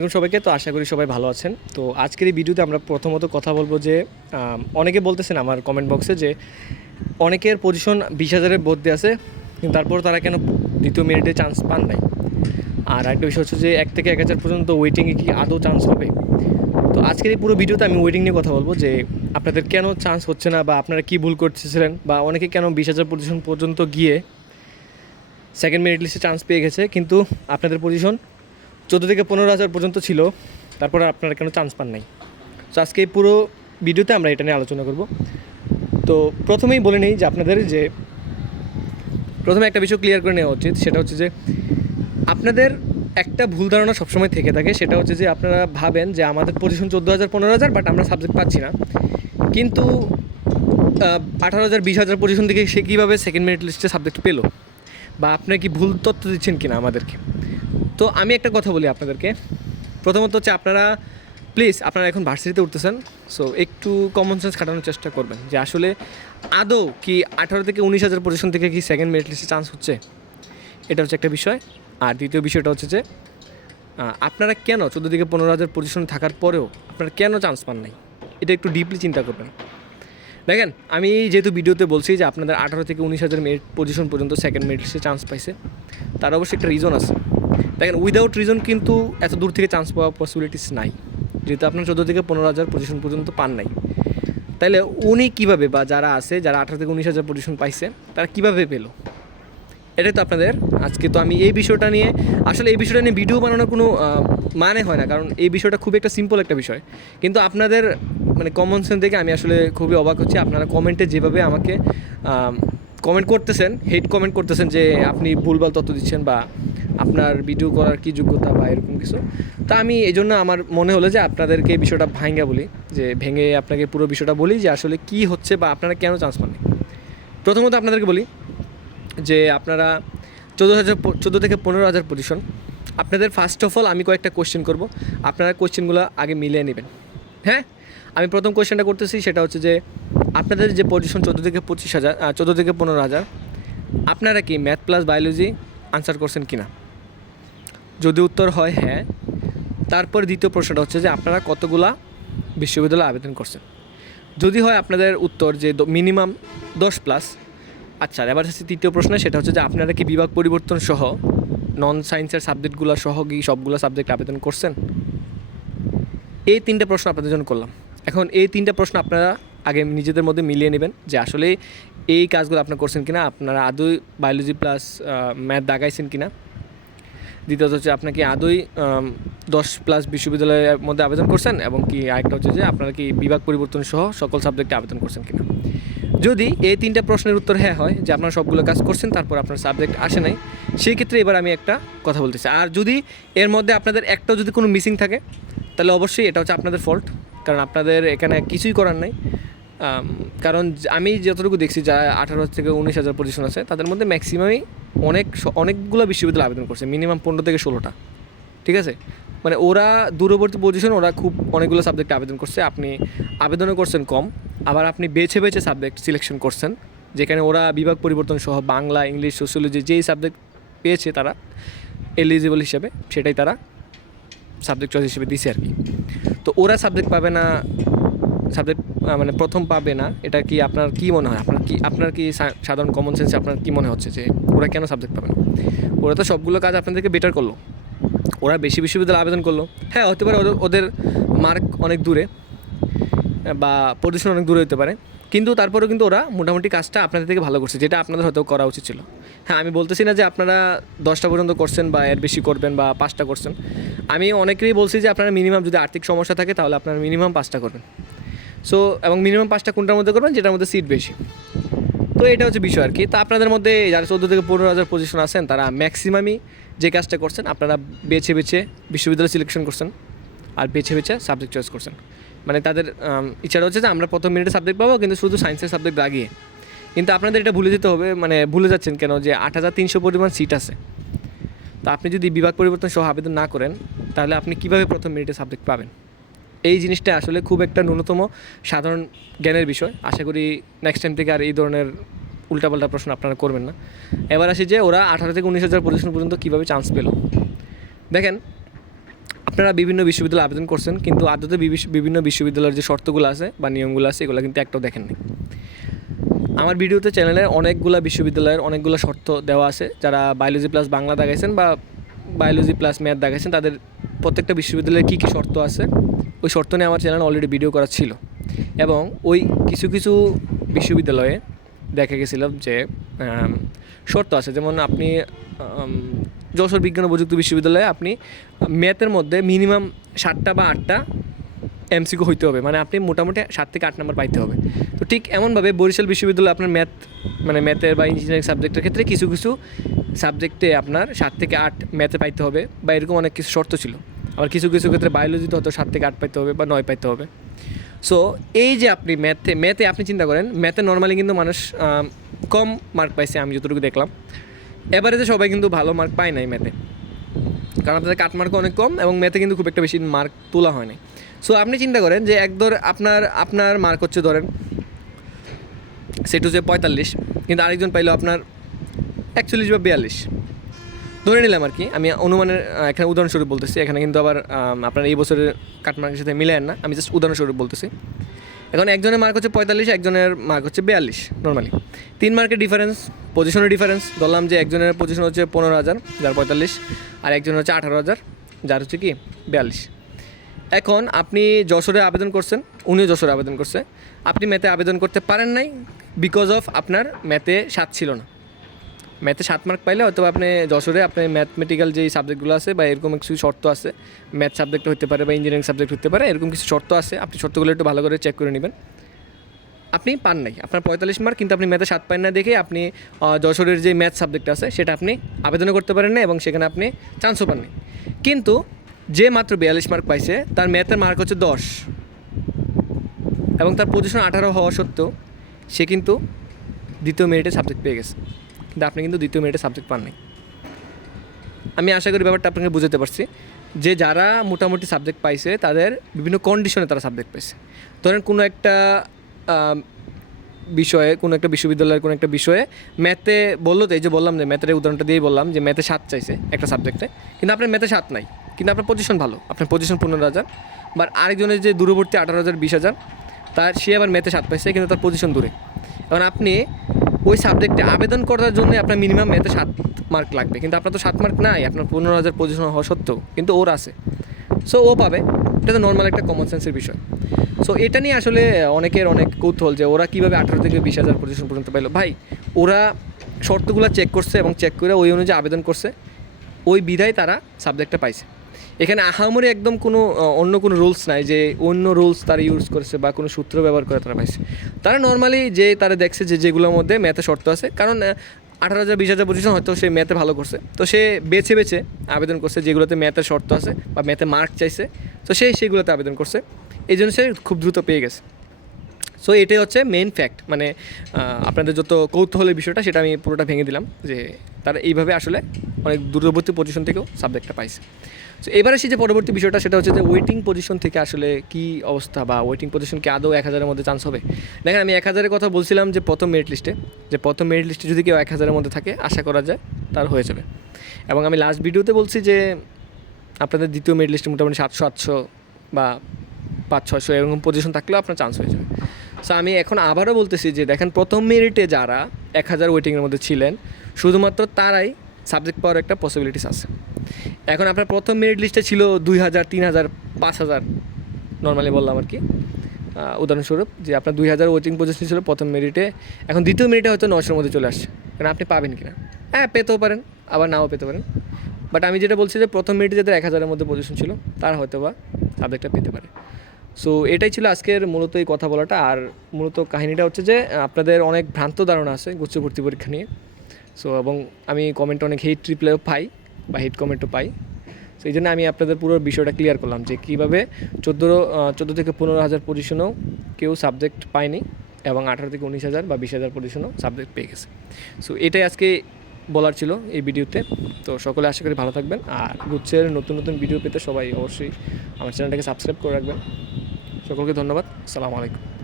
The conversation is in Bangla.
এখন সবাইকে তো আশা করি সবাই ভালো আছেন। তো আজকের এই ভিডিওতে আমরা প্রথমত কথা বলব যে অনেকে বলতেছেন আমার কমেন্ট বক্সে যে, অনেকের পজিশন বিশ হাজারের মধ্যে আছে, কিন্তু তারপর তারা কেন দ্বিতীয় মিনিটে চান্স পান নাই? আর একটা বিষয় হচ্ছে যে, এক থেকে এক হাজার পর্যন্ত ওয়েটিংয়ে কি আদৌ চান্স হবে? তো আজকের এই পুরো ভিডিওতে আমি ওয়েটিং নিয়ে কথা বলব যে, আপনাদের কেন চান্স হচ্ছে না বা আপনারা কী ভুল করতেছিলেন বা অনেকে কেন বিশ হাজার পজিশন পর্যন্ত গিয়ে সেকেন্ড মেরিট লিস্টে চান্স পেয়ে গেছে, কিন্তু আপনাদের পজিশন চোদ্দ থেকে পনেরো হাজার পর্যন্ত ছিল। তারপর আপনারা কেন চান্স পান নাই? তো আজকে এই পুরো ভিডিওতে আমরা এটা নিয়ে আলোচনা করব। তো, প্রথমেই বলে নিই যে আপনাদের যে প্রথমে একটা বিষয় ক্লিয়ার করে নেওয়া উচিত, সেটা হচ্ছে যে আপনাদের একটা ভুল ধারণা সবসময় থেকে থাকে, সেটা হচ্ছে যে আপনারা ভাবেন যে আমাদের পজিশন চোদ্দ হাজার, পনেরো হাজার বাট আমরা সাবজেক্ট পাচ্ছি না। কিন্তু আঠারো হাজার, বিশ হাজার পজিশন থেকে সে কীভাবে সেকেন্ড মেরিট লিস্টে সাবজেক্ট পেল? বা আপনারা কি ভুল তথ্য দিচ্ছেন কিনা আমাদেরকে? তো আমি একটা কথা বলি আপনাদেরকে। প্রথমত হচ্ছে আপনারা প্লিজ আপনারা এখন ভার্সিটিতে উঠতেছেন সো একটু কমন সেন্স খাটানোর চেষ্টা করবেন যে আসলে আদৌ কি আঠারো থেকে উনিশ হাজার পজিশন থেকে কি সেকেন্ড মেরিট লিস্টে চান্স হচ্ছে? এটা হচ্ছে একটা বিষয়। আর দ্বিতীয় বিষয়টা হচ্ছে যে আপনারা কেন চোদ্দ থেকে পনেরো হাজার পজিশন থাকার পরেও আপনারা কেন চান্স পান নাই? এটা একটু ডিপলি চিন্তা করবেন। দেখেন, আমি যেহেতু ভিডিওতে বলছি যে আপনাদের আঠারো থেকে উনিশ হাজার মেরিট পজিশন পর্যন্ত সেকেন্ড মেরিট লিস্টে চান্স পাইছে, তার অবশ্যই একটা রিজন আছে। দেখেন উইদাউট রিজন কিন্তু এত দূর থেকে চান্স পাওয়ার পসিবিলিটিস নাই। যেহেতু আপনার চোদ্দ থেকে পনেরো হাজার পজিশন পর্যন্ত পান নাই। তাইলে উনি কীভাবে বা যারা আছে, যারা আঠারো থেকে উনিশ হাজার পজিশন পাইছে, তারা কীভাবে পেল? এটাই তো আপনাদের আজকে। তো আমি এই বিষয়টা নিয়ে, আসলে এই বিষয়টা নিয়ে ভিডিও বানানোর কোনো মানে হয় না, কারণ এই বিষয়টা খুব একটা সিম্পল একটা বিষয়। কিন্তু আপনাদের মানে কমন সেন্স থেকে আমি আসলে খুবই অবাক হচ্ছি। আপনারা কমেন্টে যেভাবে আমাকে কমেন্ট করতেছেন হেড কমেন্ট করতেছেন যে আপনি ভুলভাল তথ্য দিচ্ছেন বা আপনার ভিডিও করার কি যোগ্যতা বা এরকম কিছু। তা আমি এই জন্য আমার মনে হলো যে আপনাদেরকে বিষয়টা ভাঙ্গা বলি, যে ভেঙে আপনাকে পুরো বিষয়টা বলি যে আসলে কি হচ্ছে বা আপনারা কেন চান্স পাননি। প্রথমত আপনাদেরকে বলি যে আপনারা চোদ্দ হাজার চোদ্দ থেকে পনেরো হাজার পজিশন আপনাদের ফার্স্ট অফ অল আমি কয়েকটা কোয়েশ্চেন করব, আপনারা কোয়েশ্চেনগুলো আগে মিলিয়ে নেবেন। হ্যাঁ? আমি প্রথম কোয়েশ্চেনটা করতেছি, সেটা হচ্ছে যে আপনাদের যে পজিশন চোদ্দ থেকে পঁচিশ হাজার চোদ্দ থেকে পনেরো হাজার, আপনারা কি ম্যাথ প্লাস বায়োলজি আনসার করছেন কি না যদি উত্তর হয় হ্যাঁ তারপর দ্বিতীয় প্রশ্নটা হচ্ছে যে আপনারা কতগুলা বিশ্ববিদ্যালয়ে আবেদন করছেন? যদি হয় আপনাদের উত্তর যে মিনিমাম দশ প্লাস আচ্ছা এবার হচ্ছে তৃতীয় প্রশ্ন, সেটা হচ্ছে যে আপনারা কি বিভাগ পরিবর্তন সহ নন সায়েন্সের সাবজেক্টগুলো সহ কি সবগুলো সাবজেক্ট আবেদন করছেন? এই তিনটে প্রশ্ন আপনাদের জন্য করলাম। এখন এই তিনটে প্রশ্ন আপনারা আগে নিজেদের মধ্যে মিলিয়ে নেবেন যে আসলে এই কাজগুলো আপনারা করছেন কিনা, আপনারা আদৌ বায়োলজি প্লাস ম্যাথ দাগাইছেন কিনা। দ্বিতীয়ত হচ্ছে আপনাকে আদৌ আম, দশ প্লাস বিশ্ববিদ্যালয়ের মধ্যে আবেদন করছেন? এবং কি আরেকটা হচ্ছে যে আপনারা কি বিভাগ পরিবর্তন সহ সকল সাবজেক্টে আবেদন করছেন কিনা? যদি এই তিনটে প্রশ্নের উত্তর হ্যাঁ হয় যে আপনারা সবগুলো কাজ করছেন তারপর আপনার সাবজেক্ট আসে নাই সেই ক্ষেত্রে এবার আমি একটা কথা বলতেছি। আর যদি এর মধ্যে আপনাদের একটাও যদি কোনো মিসিং থাকে তাহলে অবশ্যই এটা হচ্ছে আপনাদের ফল্ট কারণ আপনাদের এখানে কিছুই করার নাই। কারণ আমি যতটুকু দেখছি, যারা আঠারো থেকে উনিশ হাজার পজিশন আছে, তাদের মধ্যে ম্যাক্সিমামই অনেক অনেকগুলো বিশ্ববিদ্যালয় আবেদন করছে মিনিমাম পনেরো থেকে ষোলোটা। ঠিক আছে? মানে ওরা দূরবর্তী পজিশন ওরা খুব অনেকগুলো সাবজেক্টে আবেদন করছে। আপনি আবেদনও করছেন কম, আবার আপনি বেছে বেছে সাবজেক্ট সিলেকশন করছেন, যেখানে ওরা বিভাগ পরিবর্তন সহ বাংলা, ইংলিশ সোশ্যোলজি যেই সাবজেক্ট পেয়েছে তারা এলিজিবল হিসেবে সেটাই তারা সাবজেক্ট চয়েস হিসেবে দিছে আর কি। তো ওরা সাবজেক্ট পাবে না সাবজেক্ট মানে প্রথম পাবে না, এটা কি আপনার কি মনে হয়? আপনার কি আপনার কি সাধারণ কমন সেন্সে আপনার কি মনে হচ্ছে যে ওরা কেন সাবজেক্ট পাবে না? ওরা তো সবগুলো কাজ আপনাদেরকে বেটার করল। ওরা বেশি বিশ্ববিদ্যালয়ে আবেদন করল। হ্যাঁ হতে পারে ওদের- ওদের মার্ক অনেক দূরে, বা পজিশন অনেক দূরে হতে পারে, কিন্তু তারপরেও কিন্তু ওরা মোটামুটি কাজটা আপনাদের থেকে ভালো করছে, যেটা আপনাদের হয়তো করা উচিত ছিল। হ্যাঁ আমি বলতেছি না যে আপনারা দশটা পর্যন্ত করছেন বা এর বেশি করবেন বা পাঁচটা করছেন। আমি অনেকেরই বলছি যে আপনারা মিনিমাম যদি আর্থিক সমস্যা থাকে তাহলে আপনারা মিনিমাম পাঁচটা করবেন। সো এবং মিনিমাম পাঁচটা কোনটার মধ্যে করবেন? যেটার মধ্যে সিট বেশি। তো এটা হচ্ছে বিষয় আর কি। তো আপনাদের মধ্যে যারা চোদ্দ থেকে পনেরো হাজার পজিশন আছেন তারা ম্যাক্সিমামই যে কাজটা করছেন আপনারা বেছে বেছে বিশ্ববিদ্যালয় সিলেকশন করছেন আর বেছে বেছে সাবজেক্ট চয়েস করছেন। মানে তাদের আম, ইচ্ছাটা হচ্ছে যে আমরা প্রথম মিনিটে সাবজেক্ট পাবো কিন্তু শুধু সায়েন্সের সাবজেক্ট লাগিয়ে। কিন্তু আপনাদের এটা ভুলে যেতে হবে মানে ভুলে যাচ্ছেন কেন যে আট হাজার তিনশো পরিমাণ সিট আছে। তো আপনি যদি বিভাগ পরিবর্তন সহ আবেদন না করেন তাহলে আপনি কীভাবে প্রথম মিনিটে সাবজেক্ট পাবেন? এই জিনিসটা আসলে খুব একটা ন্যূনতম সাধারণ জ্ঞানের বিষয়। আশা করি নেক্সট টাইম থেকে আর এই ধরনের উল্টাপাল্টা প্রশ্ন আপনারা করবেন না। এবার আসি যে ওরা আঠারো থেকে উনিশ হাজার পজিশন পর্যন্ত কীভাবে চান্স পেল। দেখেন, আপনারা বিভিন্ন বিশ্ববিদ্যালয়ে আবেদন করছেন, কিন্তু আদতে বিভিন্ন বিশ্ববিদ্যালয়ের যে শর্তগুলো আছে বা নিয়মগুলো আছে, এগুলো কিন্তু একটাও দেখেননি আমার ভিডিওতে চ্যানেলে অনেকগুলা বিশ্ববিদ্যালয়ের অনেকগুলো শর্ত দেওয়া আছে। যারা বায়োলজি প্লাস বাংলা দেখাইছেন বা বায়োলজি প্লাস ম্যাথ দেখাইছেন, তাদের প্রত্যেকটা বিশ্ববিদ্যালয়ের কী কী শর্ত আছে, ওই শর্ত নিয়ে আমার চ্যানেল অলরেডি ভিডিও করা ছিল। এবং ওই কিছু কিছু বিশ্ববিদ্যালয়ে দেখা গেছিল যে শর্ত আছে। যেমন আপনি যশোর বিজ্ঞান ও প্রযুক্তি বিশ্ববিদ্যালয়ে আপনি ম্যাথের মধ্যে মিনিমাম সাতটা বা আটটা এমসিকিউ হইতে হবে। মানে আপনি মোটামুটি সাত থেকে আট নম্বর পাইতে হবে। তো ঠিক এমনভাবে বরিশাল বিশ্ববিদ্যালয়ে আপনার ম্যাথ মানে ম্যাথের বা ইঞ্জিনিয়ারিং সাবজেক্টের ক্ষেত্রে কিছু কিছু সাবজেক্টে আপনার সাত থেকে আট ম্যাথে পাইতে হবে বা এরকম অনেক কিছু শর্ত ছিল। আবার কিছু কিছু ক্ষেত্রে বায়োলজিতে হয়তো সাত থেকে আট পাইতে হবে বা নয় পাইতে হবে। সো এই যে আপনি ম্যাথে ম্যাথে আপনি চিন্তা করেন, ম্যাথে নর্মালি কিন্তু মানুষ কম মার্ক পাইছে, আমি যতটুকু দেখলাম। এবারে যে সবাই কিন্তু ভালো মার্ক পায় নাই ম্যাথে। কারণ আপনাদের কাট মার্ক অনেক কম এবং ম্যাথে কিন্তু খুব একটা বেশি মার্ক তোলা হয় নাই। সো আপনি চিন্তা করেন যে এক ধর আপনার আপনার মার্ক হচ্ছে ধরেন সেটু যে পঁয়তাল্লিশ, কিন্তু আরেকজন পাইলো আপনার একচল্লিশ বা বিয়াল্লিশ। ধরে নিলাম আর কি, আমি অনুমানের এখানে উদাহরণস্বরূপ বলতেছি, এখানে কিন্তু আবার আপনার এই বছরের কাটমার্কের সাথে মিলেন না, আমি জাস্ট উদাহরণস্বরূপ বলতেছি। এখন একজনের মার্ক হচ্ছে পঁয়তাল্লিশ, একজনের মার্ক হচ্ছে বিয়াল্লিশ নর্মালি তিন মার্কের ডিফারেন্স পজিশনের ডিফারেন্স ধরলাম যে একজনের পজিশন হচ্ছে পনেরো হাজার, যার পঁয়তাল্লিশ, আর একজনের হচ্ছে আঠারো হাজার, যার হচ্ছে কি, বিয়াল্লিশ। এখন আপনি যশোরে আবেদন করছেন, উনিও যশোরে আবেদন করছে, আপনি ম্যাথে আবেদন করতে পারেন নাই বিকজ অফ আপনার ম্যাথে সাত ছিল না। ম্যাথে সাত মার্ক পাইলে হয়তো আপনি যশোরে আপনি ম্যাথমেটিক্যাল যেই সাবজেক্টগুলো আছে বা এরকম কিছু শর্ত আছে ম্যাথ সাবজেক্ট হতে পারে বা ইঞ্জিনিয়ারিং সাবজেক্ট হতে পারে, এরকম কিছু শর্ত আছে, আপনি শর্তগুলো একটু ভালো করে চেক করে নেবেন। আপনি পান নাই, আপনার পঁয়তাল্লিশ মার্ক কিন্তু আপনি ম্যাথে সাত পান না দেখে আপনি যশোরের যে ম্যাথ সাবজেক্ট আছে, সেটা আপনি আবেদনও করতে পারেন না এবং সেখানে আপনি চান্সও পাননি কিন্তু যে মাত্র বিয়াল্লিশ মার্ক পাইছে, তার ম্যাথের মার্ক হচ্ছে দশ। এবং তার পজিশন আঠারো হওয়া সত্ত্বেও, সে কিন্তু দ্বিতীয় মেরিটে সাবজেক্ট পেয়ে গেছে। কিন্তু আপনি কিন্তু দ্বিতীয় মেরিটে সাবজেক্ট পান নাই আমি আশা করি ব্যাপারটা আপনাকে বুঝাতে পারছি যে যারা মোটামুটি সাবজেক্ট পাইছে, তাদের বিভিন্ন কন্ডিশনে তারা সাবজেক্ট পাইছে। ধরেন কোনো একটা বিষয়ে, কোনো একটা বিশ্ববিদ্যালয়ের কোনো একটা বিষয়ে ম্যাথে বলল তো, এই যে বললাম যে ম্যাথের উদাহরণটা দিয়েই বললাম যে ম্যাথে সাত চাইছে একটা সাবজেক্টে কিন্তু আপনার ম্যাথে সাত নাই, কিন্তু আপনার পজিশন ভালো, আপনার পজিশন পনেরো হাজার বা আরেকজনের যে দূরবর্তী আঠারো হাজার, বিশ হাজার, তার সে আবার ম্যাথে সাত পাইছে, কিন্তু তার পজিশন দূরে। এখন আপনি ওই সাবজেক্টে আবেদন করার জন্য আপনার মিনিমাম এতে সাত মার্ক লাগবে। কিন্তু আপনার তো সাত মার্ক নাই, আপনার পনেরো হাজার পজিশন হওয়া সত্ত্বেও, কিন্তু ওর আছে। সো ও পাবে। এটা তো নর্মাল একটা কমন সেন্সের বিষয়। সো এটা নিয়ে আসলে অনেকের অনেক কৌতূহল যে ওরা কীভাবে আঠারো থেকে বিশ হাজার পজিশন পর্যন্ত পাইলো। ভাই, ওরা শর্তগুলো চেক করছে এবং চেক করে ওই অনুযায়ী আবেদন করছে। ওই বিধায় তারা সাবজেক্টটা পাইছে। এখানে আহামরি একদম কোনো অন্য কোনো রুলস নাই যে অন্য রুলস তারা ইউজ করেছে বা কোনো সূত্র ব্যবহার করে তারা পাইছে। তারা নর্মালি যে তারা দেখছে যে যেগুলোর মধ্যে ম্যাথে শর্ত আছে, কারণ আঠারো হাজার, বিশ হাজার পজিশন হয়তো সে ম্যাথে ভালো করছে। তো সে বেছে বেছে আবেদন করছে যেগুলোতে ম্যাথের শর্ত আছে বা ম্যাথে মার্ক চাইছে। তো সে সেগুলোতে আবেদন করছে। এই জন্য সে খুব দ্রুত পেয়ে গেছে। সো এটাই হচ্ছে মেন ফ্যাক্ট মানে আপনাদের যত কৌতূহলের বিষয়টা, সেটা আমি পুরোটা ভেঙে দিলাম যে তারা এইভাবে আসলে অনেক দূরবর্তী পজিশন থেকেও সাবজেক্টটা পাইছে। সো এবারে সে যে পরবর্তী বিষয়টা, সেটা হচ্ছে যে ওয়েটিং পজিশন থেকে আসলে কি অবস্থা বা ওয়েটিং পজিশন কি আদৌ এক হাজারের মধ্যে চান্স হবে? দেখেন, আমি এক হাজারের কথা বলছিলাম যে প্রথম মেরিট লিস্টে যে প্রথম মেরিট লিস্টে যদি কেউ এক হাজারের মধ্যে থাকে, আশা করা যায় তার হয়ে যাবে। এবং আমি লাস্ট ভিডিওতে বলছি যে আপনাদের দ্বিতীয় মেরিট লিস্টে মোটামুটি সাতশো, আটশো বা পাঁচ, ছয়শো এরকম পজিশন থাকলেও আপনার চান্স হয়ে যাবে। সো আমি এখন আবারও বলতেছি যে দেখেন, প্রথম মেরিটে যারা এক হাজার ওয়েটিংয়ের মধ্যে ছিলেন, শুধুমাত্র তারাই সাবজেক্ট পাওয়ার একটা পসিবিলিটিস আছে। এখন আপনার প্রথম মেরিট লিস্টে ছিল দুই হাজার, তিন হাজার, পাঁচ হাজার নর্মালি বললাম আর কি। উদাহরণস্বরূপ যে আপনার দুই হাজার ওয়েটিং পজিশন ছিল প্রথম মেরিটে এখন দ্বিতীয় মেরিটে হয়তো নশোর মধ্যে চলে আসছে। কারণ আপনি পাবেন কিনা? হ্যাঁ পেতেও পারেন, আবার নাও পেতে পারেন। বাট আমি যেটা বলছি যে প্রথম মেরিটে যাদের এক হাজারের মধ্যে পজিশন ছিল, তারা হয়তো বা সাবজেক্টটা পেতে পারে। সো এটাই ছিল আজকের মূলত এই কথা বলাটা। আর মূলত কাহিনীটা হচ্ছে যে আপনাদের অনেক ভ্রান্ত ধারণা আছে গুচ্ছ ভর্তি পরীক্ষা নিয়ে। সো এবং আমি কমেন্ট অনেক হেট রিপ্লাইও পাই বা হেট কমেন্টও পাই। সো এই জন্য আমি আপনাদের পুরো বিষয়টা ক্লিয়ার করলাম যে কীভাবে চোদ্দ চোদ্দ থেকে পনেরো হাজার পজিশনেও কেউ সাবজেক্ট পায়নি এবং আঠারো থেকে উনিশ হাজার বা বিশ হাজার পজিশনেও সাবজেক্ট পেয়ে গেছে। সো এটাই আজকে বলার ছিল এই ভিডিওতে। তো সকলে আশা করি ভালো থাকবেন। আর গুচ্ছের নতুন নতুন ভিডিও পেতে সবাই অবশ্যই আমার চ্যানেলটাকে সাবস্ক্রাইব করে রাখবেন। সকলকে ধন্যবাদ। সালাম আলাইকুম।